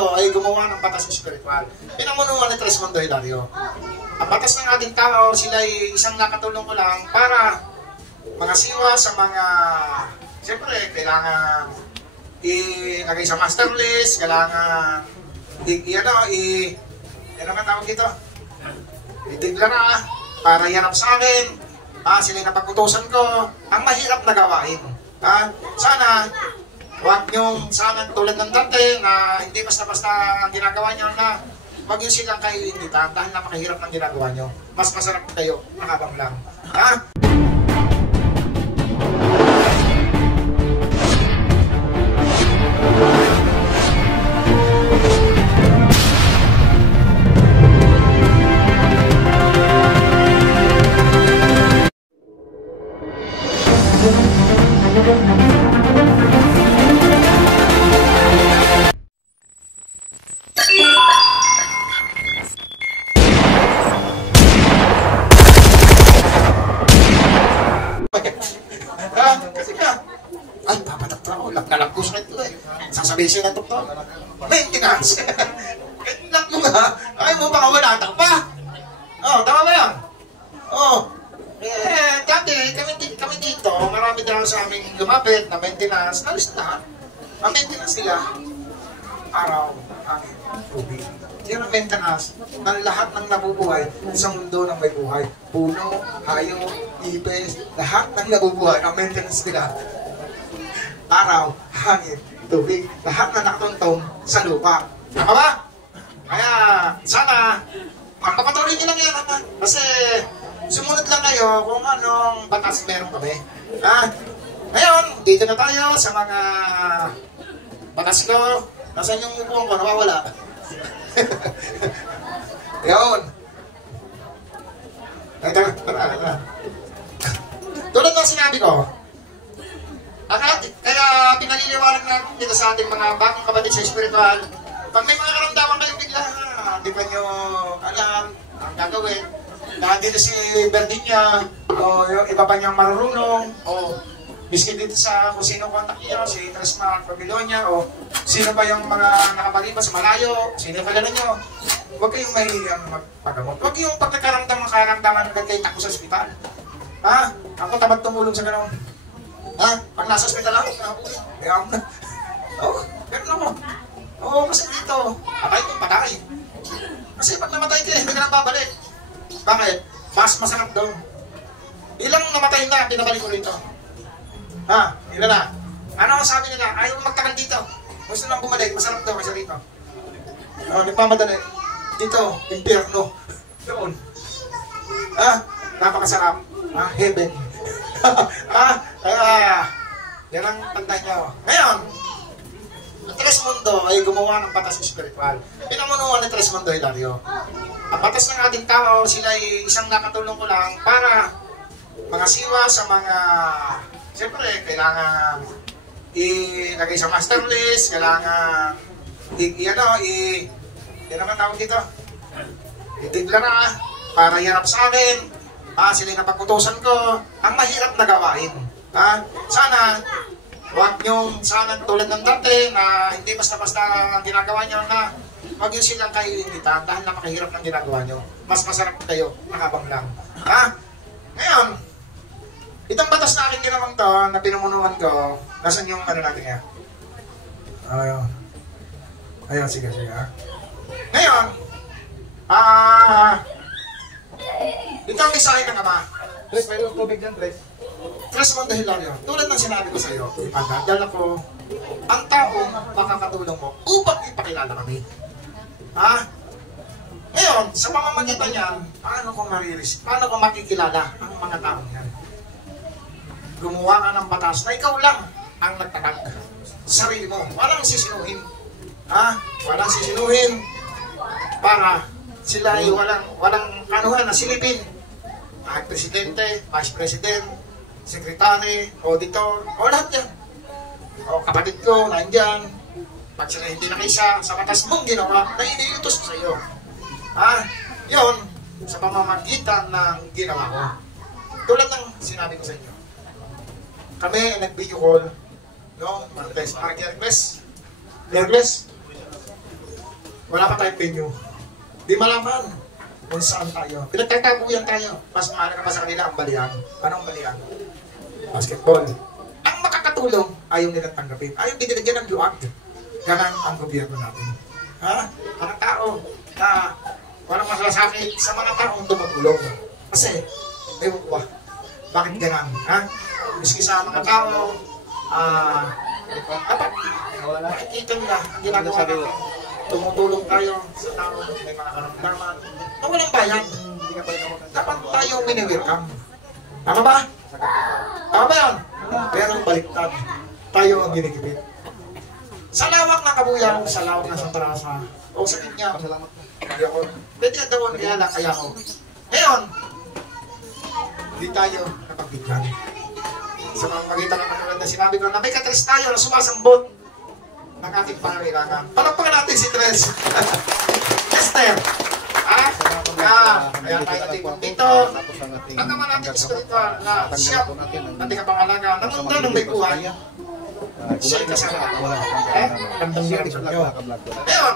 mundo ay gumawa ng batas espiritual. Pinamunuan ni Tresmondo Hilario. Ang batas ng ating tao, sila ay isang nakatulong ko lang para mangasiwa sa mga, siyempre, kailangan ilagay sa master list, kailangan ano ka tawag dito? Ideklara para yanap sa akin. Sila yung napag-utusan ko. Ang mahirap na gawain. Sana, huwag niyong sana tulad ng dati na hindi basta-basta ang ginagawa niyo na huwag yung silang kayo inditan dahil napakahirap ng ginagawa niyo. Mas masarap kayo, nakabang lang. Kasi nga, ay, papatakta ako, nalagpus na ito eh. Sasabihin siya ng doktor, maintenance. Nak mo nga, ay mo baka wala, takpa. Tama ba yan? Dati, kami dito, marami daw sa aming lumapit na maintenance, alis na. Ang maintenance nila, araw, hangin, tubig. Yung maintenance ng lahat ng nabubuhay sa mundo ng may buhay. Puno, hayop, ipis, lahat ng nabubuhay, ang maintenance nila. Araw, hangin, tubig, lahat na nakatuntong sa lupa. Tama ba? Kaya, sana, magpapatuloy nyo lang yan. Kasi, sumunod lang kayo kung anong batas meron kami. Ngayon, dito na tayo sa mga batas ko. Nasaan yung upuan ko? Nawawala. Yun. Tulad ng sinabi ko, kaya pinaliliwanag natin dito sa ating mga bagong kapatid sa spiritual, pag may mga karamdaman kayo bigla, di ba nyo alam ang gagawin, na dito si Berdinya, o yung iba pa niyang marunong, o miskin dito sa kung sino kontak niyo, si Tresma Babylonia, o sino pa yung mga nakapalipas sa malayo, sino pa gano'n nyo, huwag kayong mahihiyang magpagamot. Huwag yung pag nagkaramdaman ng kayo takbo sa ospital. Ako tamad tumulong sa gano'n. Pag nasa ospital ako, gano'n ako. Kasi dito, patay kong patay. Kasi pag namatay ka, hindi ka nang babalik. Bakit? Mas masarap doon. Ilang namatay na, pinabalik ko rito. Ilan na? Ano ang sabi nila? Ayaw magtagal dito. Gusto lang bumalik, masarap daw kasi rito. Nagpamadali. Dito, impyerno. Doon. Napakasarap. Heaven. Kaya, yan ang tandaan nyo. Ngayon, ang Tresmondo ay gumawa ng batas espiritual. Pinamunuan ni Tresmondo Hilario. Ang batas ng ating tao, sila ay isang nakatulong ko lang para mangasiwa sa mga, siyempre, kailangan ilagay sa master list, kailangan yan naman tawag dito, ideklara para yanap sa akin. Sila yung napag-utusan ko. Ang mahirap na gawain. Sana, huwag niyong sana tulad ng dati na hindi basta-basta ang ginagawa niyo na huwag yung silang kayo inditan dahil napakahirap ng ginagawa niyo. Mas masarap kayo, nakabang lang. Ngayon, itong batas na aking ginawang to, na pinumunuan ko, nasan yung ano natin yan? Ayun, sige. Ngayon, ito ang mensahe ng Ama. Tres, mayroong tubig dyan, Tres. Tresmondo Hilario, tulad ng sinabi ko sa iyo, ipagdadala ko ang taong makakatulong mo upang ipakilala kami. Ngayon, sa pamamagitan yan, paano ko makikilala ang mga taong yan? Gumawa ka ng batas na ikaw lang ang nagtatag sa sarili mo. Walang sisinuhin. Walang sisinuhin para sila ay walang kanuhan na silipin. Presidente, Vice President, Secretary, Auditor, o lahat yan. O kapatid ko, nandyan. Pag sila hindi nakisa sa batas mong ginawa, na iniutos sa iyo. Yun, sa pamamagitan ng ginawa ko. Tulad ng sinabi ko sa inyo. Kami ay nag-video call noong Martes. Hercules. Wala pa tayong venue. Di malaman kung saan tayo. Pinagtatabuyan tayo. Mas mahal naman sa kanila ang balian. Anong balian? Basketball. Ang makakatulong, ayaw nilang tanggapin. Ayaw binilagyan ng luwag. Ganang ang gobyerno natin. Ha? Mga tao na walang masalasakit sa mga taong tumutulong. Kasi, ewan ko bakit ganang? Ha? Miski sa mga tao, dapat makikita nila ang ginagawa natin. Tumutulong tayo sa tao, may mga karamdaman na walang bayan. Dapat tayo mini-welcome. Tama ba? Tama ba yan? Pero baliktad, tayo ang ginikipit. Sa lawak ng kabuyang, sa lawak ng santarasa, o sa kanya, hindi ako, pwede ang dawan kaya lang, kaya ako. Ngayon, hindi tayo napagbigyan. Sa mga magitan ng katulad na sinabi ko, na may katres tayo na sumasambot ng ating pangangailangan. Palagpakan natin si Tres. Esther. Ha? Kaya tayo dito. Ang naman natin spiritual na siya, natin kapangalaga, ng mundo ng may buhay. Siya yung kasama. Ramdam niya rin. Ngayon,